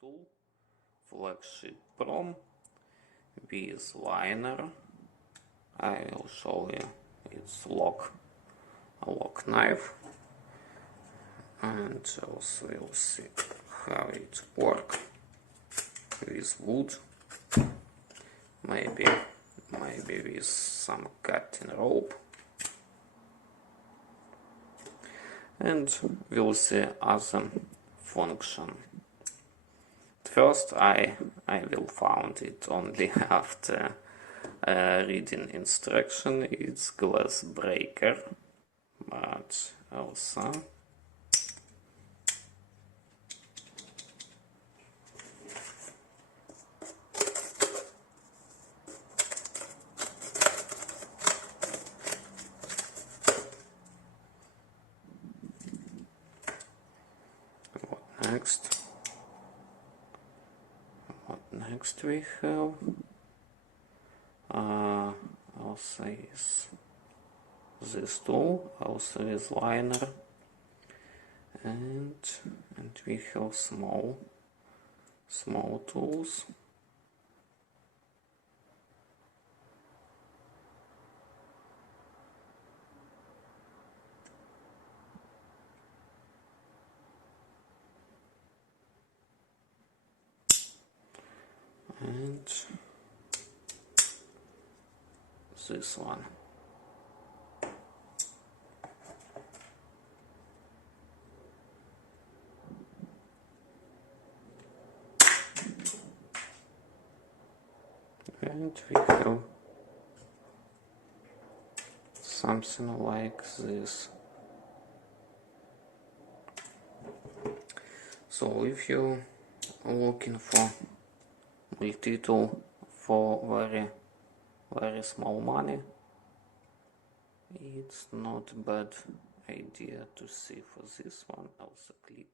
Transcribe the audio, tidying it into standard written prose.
tool, Flagship Pro with liner. I will show you its lock knife, and also you'll see how it works with wood, maybe with some cutting rope, and we'll see other function. First, I will found it only after reading instruction. It's glass breaker, but also Next we have also is this tool, also with liner, and we have small tools. And this one. And we have something like this. So if you're looking for multi-tool for very small money, it's not a bad idea to see for this one. Also clip